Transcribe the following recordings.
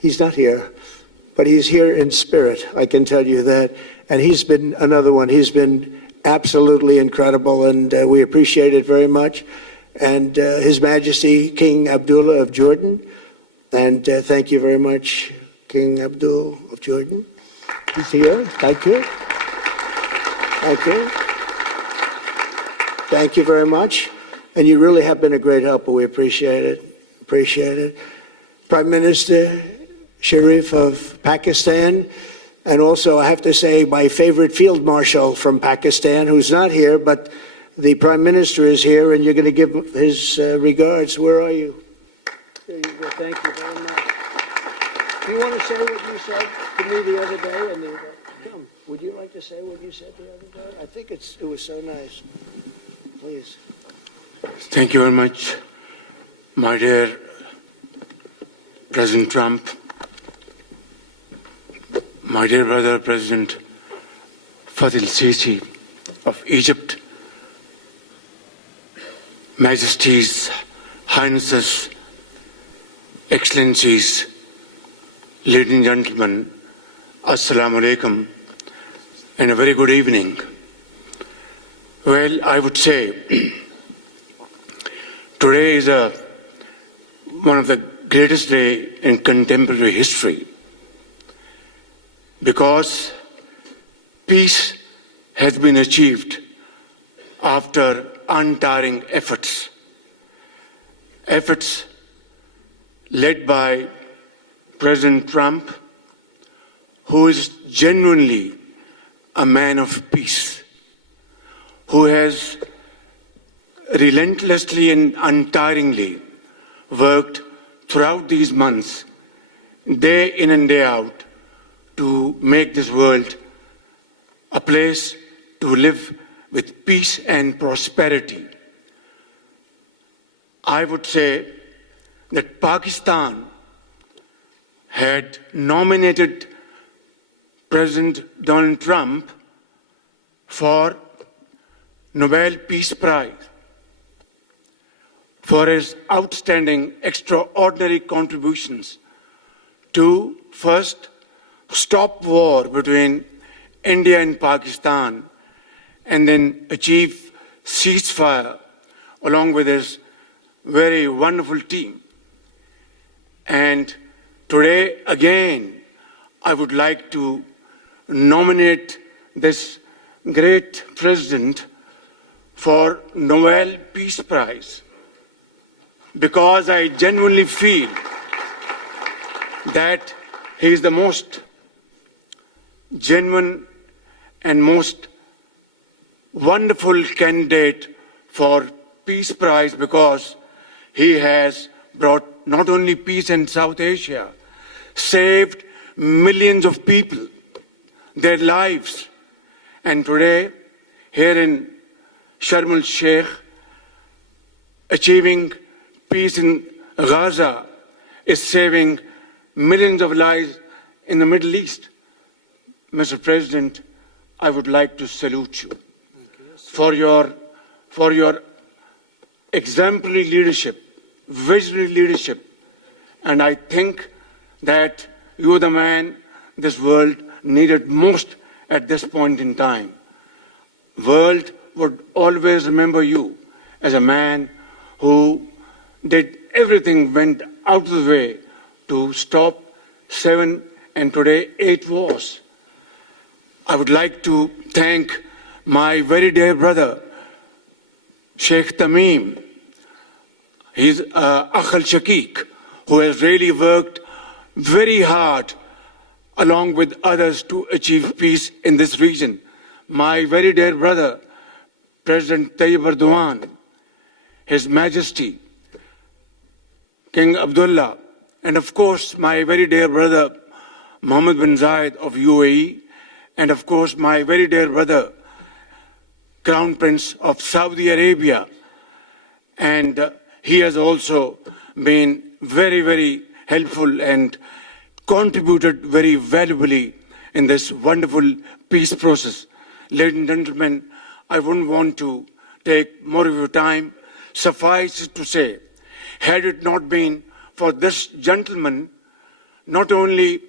He's not here, but he's here in spirit, I can tell you that. And he's been another one. He's been absolutely incredible, and we appreciate it very much. And His Majesty King Abdullah of Jordan, and thank you very much, King Abdul of Jordan. He's here. Thank you. Thank you. Thank you very much. And you really have been a great helper. We appreciate it. Appreciate it. Prime Minister Sharif of Pakistan, and also I have to say my favorite field marshal from Pakistan, who's not here, but the Prime Minister is here, and you're going to give his regards. Where are you? There you go. Thank you very much. Do you want to say what you said to me the other day? And come, would you like to say what you said the other day? I think it was so nice. Please. Thank you very much, my dear President Trump, my dear brother President Fath el-Sisi of Egypt, Majesties, Highnesses, Excellencies, ladies and gentlemen, Assalamu alaikum, and a very good evening. Well, I would say today is one of the greatest days in contemporary history, because peace has been achieved after untiring efforts led by President Trump, who is genuinely a man of peace, who has relentlessly and untiringly worked throughout these months, day in and day out, to make this world a place to live with peace and prosperity. I would say that Pakistan had nominated President Donald Trump for Nobel Peace Prize for his outstanding, extraordinary contributions to first stop war between India and Pakistan, and then achieve ceasefire along with his very wonderful team. And today, again, I would like to nominate this great president for Nobel Peace Prize, because I genuinely feel that he is the most genuine and most wonderful candidate for Peace Prize, because he has brought not only peace in South Asia, saved millions of people, their lives, and today here in Sharm el-Sheikh, achieving peace in Gaza is saving millions of lives in the Middle East. Mr. President, I would like to salute you for your exemplary leadership, visionary leadership, and I think that you are the man this world needed most at this point in time. World would always remember you as a man who did everything, went out of the way to stop 7 and today 8 wars. I would like to thank my very dear brother, Sheikh Tamim. He's Akh al-Shaqiq, who has really worked very hard along with others to achieve peace in this region. My very dear brother, President Tayyip Erdogan, His Majesty, King Abdullah, and of course my very dear brother, Mohammed bin Zayed of UAE, and of course my very dear brother, Crown Prince of Saudi Arabia. And he has also been very, very helpful and contributed very valuably in this wonderful peace process. Ladies and gentlemen, I wouldn't want to take more of your time. Suffice it to say, had it not been for this gentleman not only,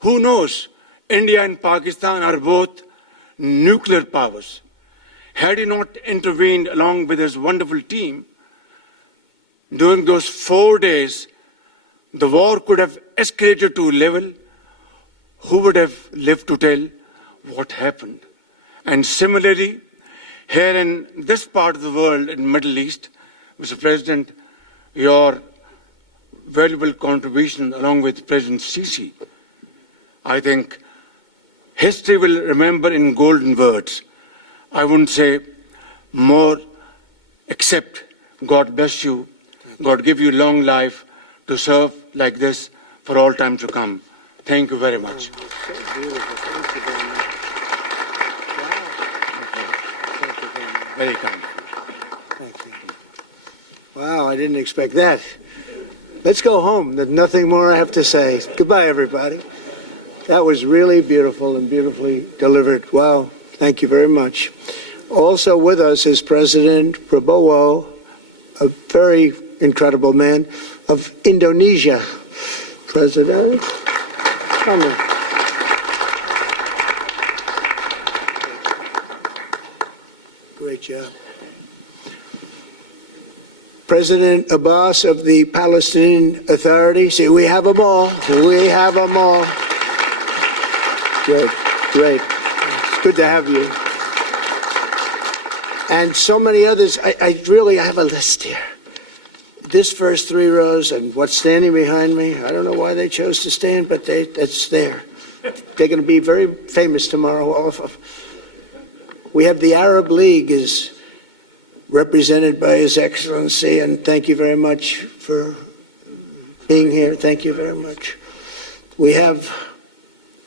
who knows, India and Pakistan are both nuclear powers. Had he not intervened along with his wonderful team, during those 4 days, the war could have escalated to a level. Who would have lived to tell what happened? And similarly, here in this part of the world, in Middle East, Mr. President, your valuable contribution along with President Sisi, I think history will remember in golden words. I wouldn't say more, except God bless you, God give you long life to serve like this for all time to come. Thank you very much. Very kind. Thank you. Wow, I didn't expect that. Let's go home. There's nothing more I have to say. Goodbye, everybody. That was really beautiful and beautifully delivered. Wow, thank you very much. Also with us is President Prabowo, a very incredible man, of Indonesia. President, come on. Great job. President Abbas of the Palestinian Authority. See, we have them all. We have them all. Great, great. It's good to have you. And so many others. I have a list here. This first 3 rows and what's standing behind me, I don't know why they chose to stand, but that's there. They're going to be very famous tomorrow, all of them. We have the Arab League is represented by His Excellency, and thank you very much for being here. Thank you very much. We have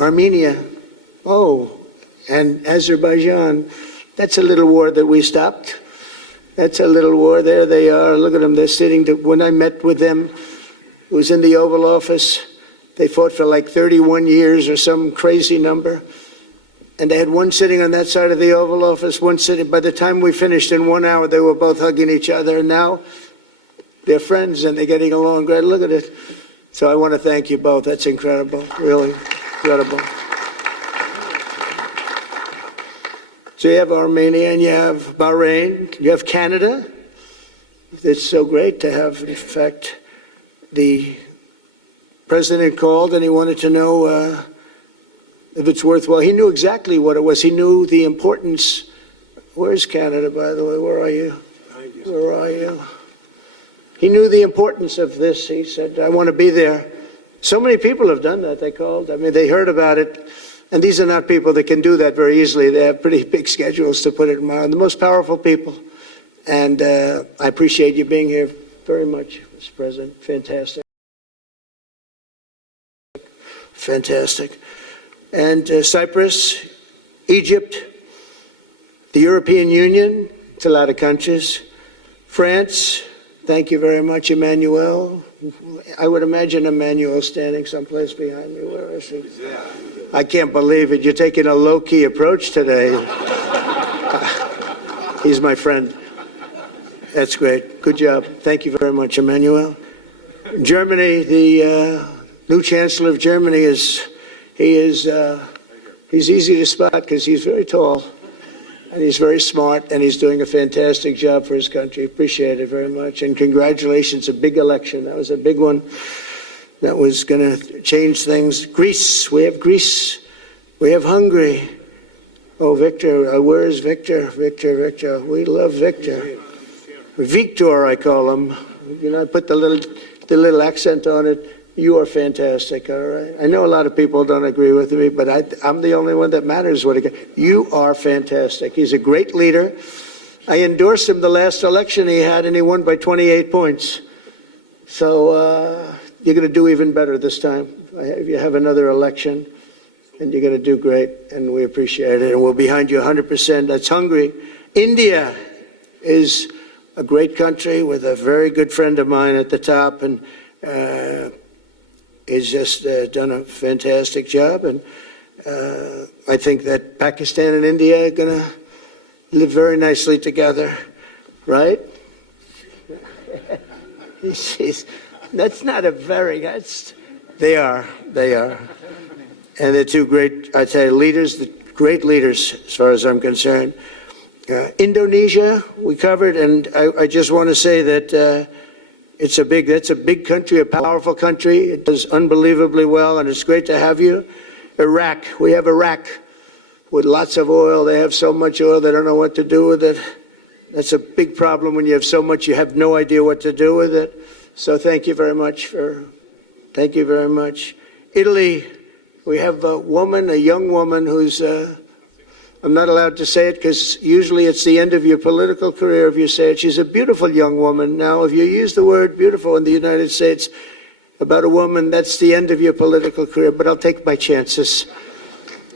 Armenia, and Azerbaijan. That's a little war that we stopped. That's a little war. There they are. Look at them. They're sitting. When I met with them, it was in the Oval Office. They fought for like 31 years or some crazy number. And they had one sitting on that side of the Oval Office, one sitting. By the time we finished in 1 hour, they were both hugging each other. And now they're friends and they're getting along great. Look at it. So I want to thank you both. That's incredible. Really incredible. So you have Armenia and you have Bahrain, you have Canada. It's so great to have, in fact, the president called and he wanted to know if it's worthwhile. He knew exactly what it was. He knew the importance. Where's Canada, by the way? Where are you? Where are you? He knew the importance of this. He said, I want to be there. So many people have done that, they called. I mean, they heard about it. And these are not people that can do that very easily. They have pretty big schedules, to put it mild. The most powerful people. And I appreciate you being here very much, Mr. President. Fantastic. Fantastic. And Cyprus, Egypt, the European Union, it's a lot of countries. France, thank you very much, Emmanuel. I would imagine Emmanuel standing someplace behind me. Where is he? I can't believe it. You're taking a low-key approach today. He's my friend. That's great. Good job. Thank you very much, Emmanuel. Germany, the new Chancellor of Germany he's easy to spot because he's very tall and he's very smart and he's doing a fantastic job for his country. Appreciate it very much. And congratulations, a big election. That was a big one. That was going to change things. Greece, we have Greece. We have Hungary. Oh, Victor, where is Victor? Victor. We love Victor. Victor, I call him. You know, I put the little accent on it. You are fantastic, all right? I know a lot of people don't agree with me, but I'm the only one that matters. You are fantastic. He's a great leader. I endorsed him the last election he had, and he won by 28 points. So you're going to do even better this time. If you have another election, and you're going to do great, and we appreciate it, and we're behind you 100%. That's Hungary. India is a great country with a very good friend of mine at the top, and he's just done a fantastic job. And I think that Pakistan and India are going to live very nicely together, right? That's They are. They are. And they're two great, I tell you, leaders, great leaders as far as I'm concerned. Indonesia, we covered, and I just want to say that that's a big country, a powerful country. It does unbelievably well, and it's great to have you. Iraq, we have Iraq with lots of oil. They have so much oil, they don't know what to do with it. That's a big problem when you have so much, you have no idea what to do with it. So thank you very much thank you very much. Italy, we have a young woman who's, I'm not allowed to say it because usually it's the end of your political career if you say it. She's a beautiful young woman. Now, if you use the word beautiful in the United States about a woman, that's the end of your political career, but I'll take my chances.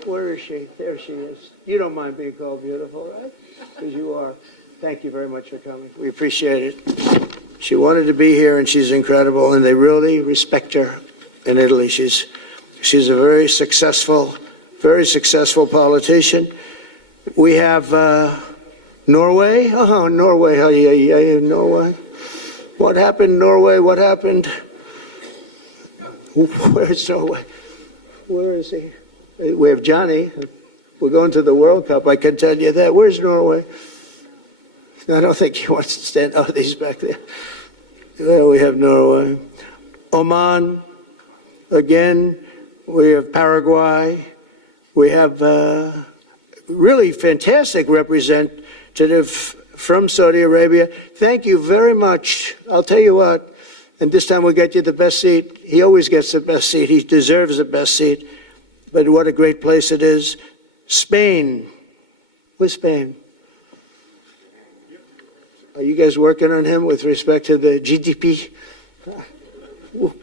Where is she? There she is. You don't mind being called beautiful, right? Because you are. Thank you very much for coming. We appreciate it. She wanted to be here, and she's incredible, and they really respect her in Italy. She's a very successful politician. We have Norway. Oh, Norway. Norway. What happened, Norway? What happened? Where's Norway? Where is he? We have Johnny. We're going to the World Cup, I can tell you that. Where's Norway? I don't think he wants to stand. Oh, he's back there. There we have Norway. Oman, again. We have Paraguay. We have really fantastic representative from Saudi Arabia. Thank you very much. I'll tell you what, and this time we'll get you the best seat. He always gets the best seat. He deserves the best seat. But what a great place it is. Spain. Where's Spain? Are you guys working on him with respect to the GDP?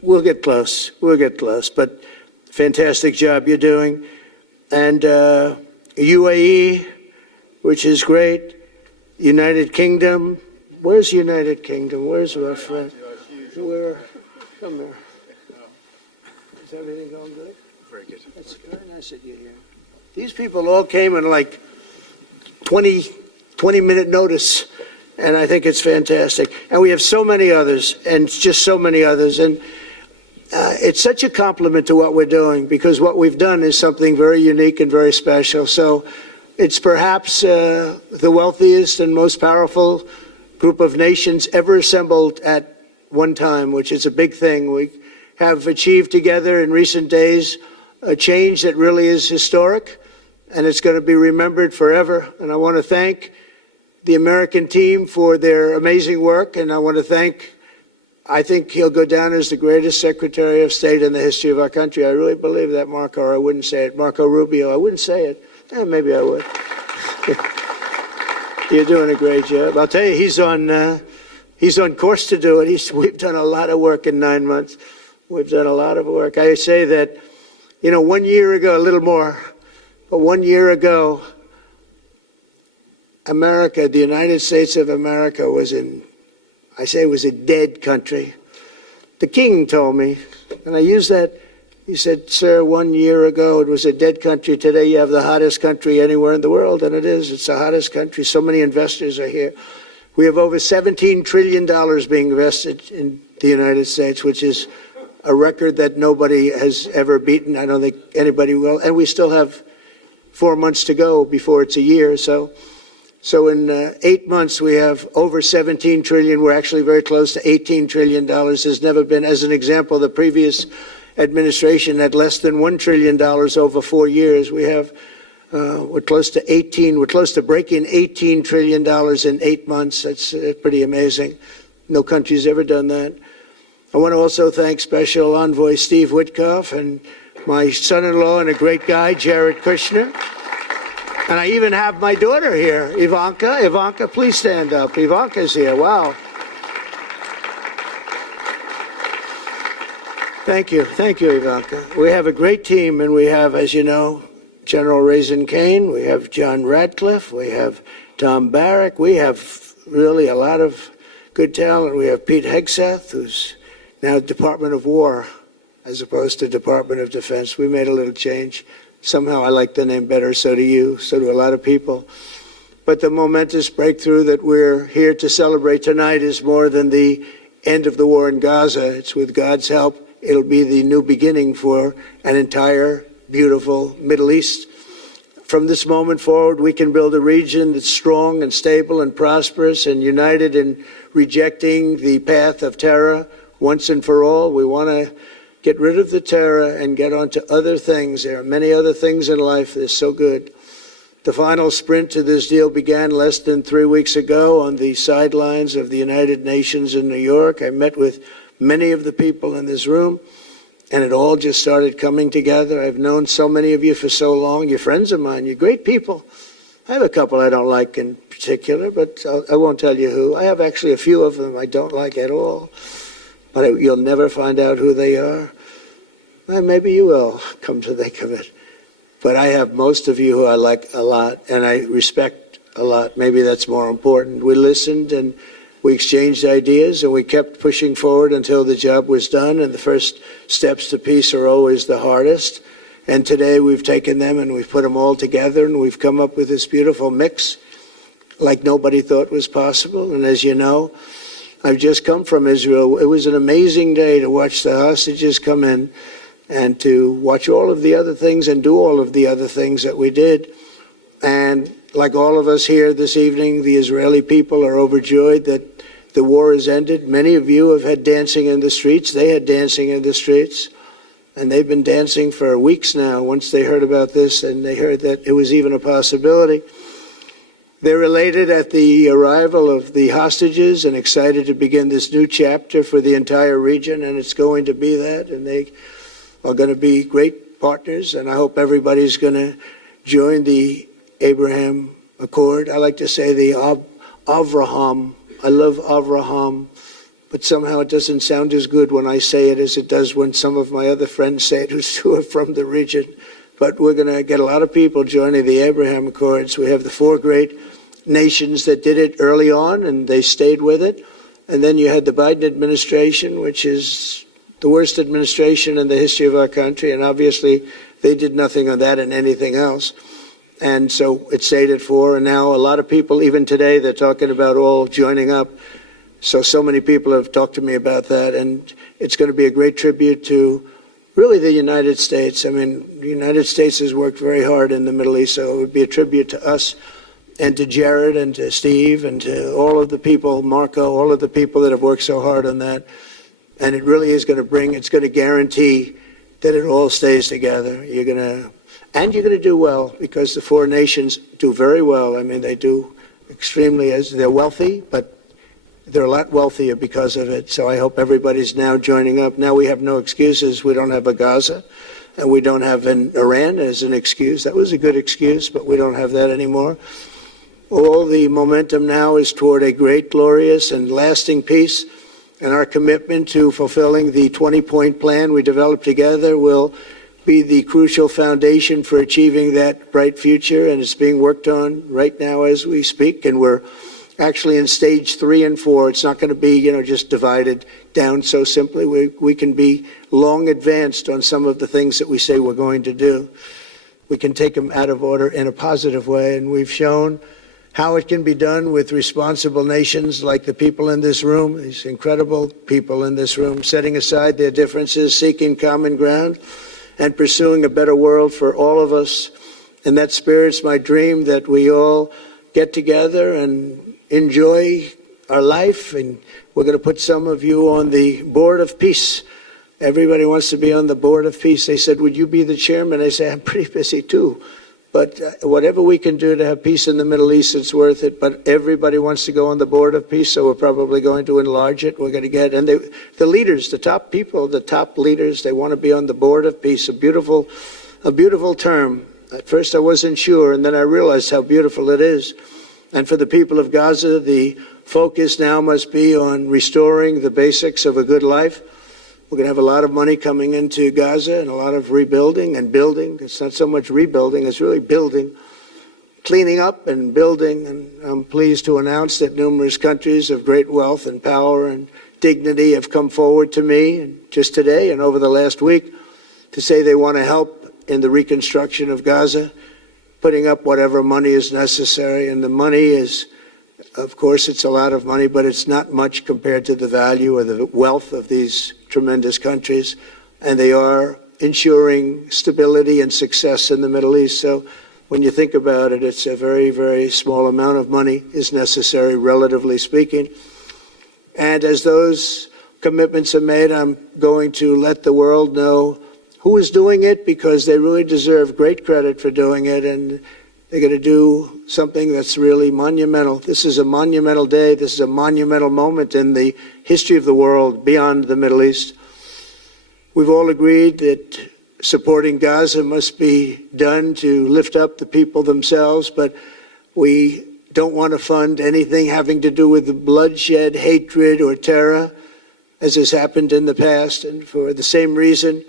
We'll get close. We'll get close. But fantastic job you're doing. And UAE, which is great. United Kingdom. Where's United Kingdom? Where's our friend? Where? Come here. Is everything going good? Very good. It's very nice that you're here. These people all came in like 20-minute notice, and I think it's fantastic. And we have so many others, and just so many others. And it's such a compliment to what we're doing, because what we've done is something very unique and very special. So it's perhaps the wealthiest and most powerful group of nations ever assembled at one time, which is a big thing. We have achieved together in recent days a change that really is historic, and it's going to be remembered forever. And I want to thank the American team for their amazing work, and I want to thank, I think he'll go down as the greatest Secretary of State in the history of our country. I really believe that, Marco, or I wouldn't say it. Marco Rubio, I wouldn't say it. Maybe I would. You're doing a great job. I'll tell you, he's on course to do it. We've done a lot of work in 9 months. We've done a lot of work. I say that, 1 year ago, a little more, but 1 year ago, America, the United States of America was a dead country. The king told me, and I use that, he said, sir, 1 year ago it was a dead country. Today you have the hottest country anywhere in the world, and it is. It's the hottest country. So many investors are here. We have over $17 trillion being invested in the United States, which is a record that nobody has ever beaten. I don't think anybody will. And we still have 4 months to go before it's a year. So in 8 months, we have over 17 trillion. We're actually very close to $18 trillion. There's never been, as an example, the previous administration had less than $1 trillion over 4 years. We have, we're close to breaking $18 trillion in 8 months. That's pretty amazing. No country's ever done that. I want to also thank Special Envoy Steve Witkoff and my son-in-law and a great guy, Jared Kushner. And I even have my daughter here, Ivanka. Ivanka, please stand up. Ivanka's here. Wow. Thank you. Thank you, Ivanka. We have a great team, and we have, as you know, General Raisin Kane. We have John Radcliffe. We have Tom Barrack. We have really a lot of good talent. We have Pete Hegseth, who's now Department of War as opposed to Department of Defense. We made a little change. Somehow I like the name better, so do you, so do a lot of people. But the momentous breakthrough that we're here to celebrate tonight is more than the end of the war in Gaza. It's with God's help it'll be the new beginning for an entire beautiful Middle East. From this moment forward, we can build a region that's strong and stable and prosperous and united in rejecting the path of terror once and for all. We want to get rid of the terror and get on to other things. There are many other things in life that are so good. The final sprint to this deal began less than 3 weeks ago on the sidelines of the United Nations in New York. I met with many of the people in this room, and it all just started coming together. I've known so many of you for so long. You're friends of mine. You're great people. I have a couple I don't like in particular, but I won't tell you who. I have actually a few of them I don't like at all, but you'll never find out who they are. Well, maybe you will, come to think of it. But I have most of you who I like a lot, and I respect a lot. Maybe that's more important. We listened, and we exchanged ideas, and we kept pushing forward until the job was done, and the first steps to peace are always the hardest. And today we've taken them, and we've put them all together, and we've come up with this beautiful mix like nobody thought was possible. And as you know, I've just come from Israel. It was an amazing day to watch the hostages come in, and to watch all of the other things and do all of the other things that we did. And like all of us here this evening, the Israeli people are overjoyed that the war has ended. Many of you have had dancing in the streets. They had dancing in the streets. And they've been dancing for weeks now once they heard about this, and they heard that it was even a possibility. They're elated at the arrival of the hostages and excited to begin this new chapter for the entire region, and it's going to be that. And they are going to be great partners, and I hope everybody's going to join the Abraham Accord. I like to say the Avraham. I love Avraham, but somehow it doesn't sound as good when I say it as it does when some of my other friends say it who are from the region. But we're going to get a lot of people joining the Abraham Accords. We have the 4 great nations that did it early on, and they stayed with it. And then you had the Biden administration, which is the worst administration in the history of our country, and obviously they did nothing on that and anything else. And so it stayed at 4, and now a lot of people, even today, they're talking about all joining up. So many people have talked to me about that, and it's going to be a great tribute to really the United States. I mean, the United States has worked very hard in the Middle East, so it would be a tribute to us and to Jared and to Steve and to all of the people, Marco, all of the people that have worked so hard on that. And it really is going to it's going to guarantee that it all stays together. You're going to do well, because the 4 nations do very well. I mean, they do extremely, as they're wealthy, but they're a lot wealthier because of it. So I hope everybody's now joining up. Now we have no excuses. We don't have a Gaza, and we don't have an Iran as an excuse. That was a good excuse, but we don't have that anymore. All the momentum now is toward a great, glorious, and lasting peace. And our commitment to fulfilling the 20-point plan we developed together will be the crucial foundation for achieving that bright future. And it's being worked on right now as we speak. And we're actually in stage 3 and 4. It's not going to be, just divided down so simply. We can be long advanced on some of the things that we say we're going to do. We can take them out of order in a positive way. And we've shown how it can be done with responsible nations like the people in this room, these incredible people in this room, setting aside their differences, seeking common ground, and pursuing a better world for all of us. And that spirit's my dream, that we all get together and enjoy our life. And we're going to put some of you on the Board of Peace. Everybody wants to be on the Board of Peace. They said, would you be the chairman? I say, I'm pretty busy too. But whatever we can do to have peace in the Middle East, it's worth it. But everybody wants to go on the Board of Peace, so we're probably going to enlarge it. We're going to get, and the leaders, the top people, the top leaders, they want to be on the Board of Peace. A beautiful term. At first I wasn't sure, and then I realized how beautiful it is. And for the people of Gaza, the focus now must be on restoring the basics of a good life. We're going to have a lot of money coming into Gaza and a lot of rebuilding and building. It's not so much rebuilding, it's really building, cleaning up and building. And I'm pleased to announce that numerous countries of great wealth and power and dignity have come forward to me, and just today and over the last week, to say they want to help in the reconstruction of Gaza, putting up whatever money is necessary. And the money is, of course, it's a lot of money, but it's not much compared to the value or the wealth of these tremendous countries, and they are ensuring stability and success in the Middle East. So when you think about it, it's a very, very small amount of money is necessary, relatively speaking. And as those commitments are made, I'm going to let the world know who is doing it, because they really deserve great credit for doing it, and they're going to do something that's really monumental. This is a monumental day. This is a monumental moment in the history of the world beyond the Middle East. We've all agreed that supporting Gaza must be done to lift up the people themselves, but we don't want to fund anything having to do with the bloodshed, hatred, or terror, as has happened in the past. And for the same reason,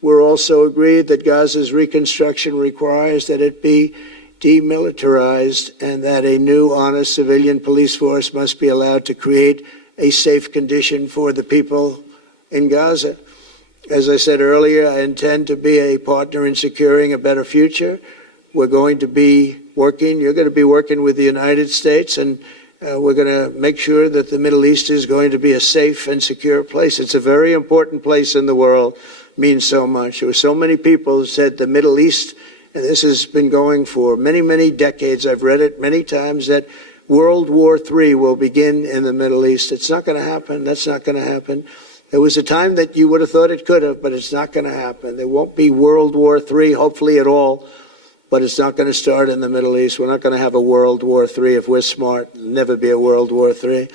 we're also agreed that Gaza's reconstruction requires that it be demilitarized and that a new, honest civilian police force must be allowed to create a safe condition for the people in Gaza. As I said earlier, I intend to be a partner in securing a better future. We're going to be working, you're going to be working with the United States, and we're going to make sure that the Middle East is going to be a safe and secure place. It's a very important place in the world, means so much. There were so many people who said the Middle East, and this has been going for many, many decades. I've read it many times, that World War III will begin in the Middle East. It's not going to happen. That's not going to happen. There was a time that you would have thought it could have, but it's not going to happen. There won't be World War III, hopefully at all, but it's not going to start in the Middle East. We're not going to have a World War III if we're smart. There'll never be a World War III.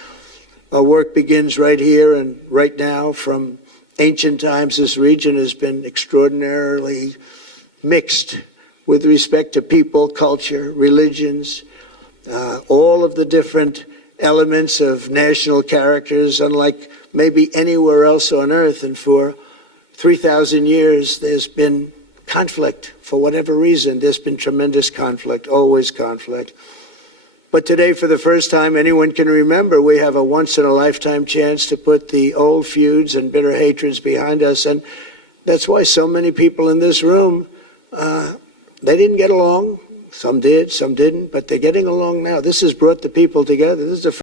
Our work begins right here and right now. From ancient times, this region has been extraordinarily mixed with respect to people, culture, religions, all of the different elements of national characters, unlike maybe anywhere else on earth. And for 3,000 years, there's been conflict. For whatever reason, there's been tremendous conflict, always conflict. But today, for the first time anyone can remember, we have a once-in-a-lifetime chance to put the old feuds and bitter hatreds behind us. And that's why so many people in this room, they didn't get along. Some did, some didn't, but they're getting along now. This has brought the people together. This is the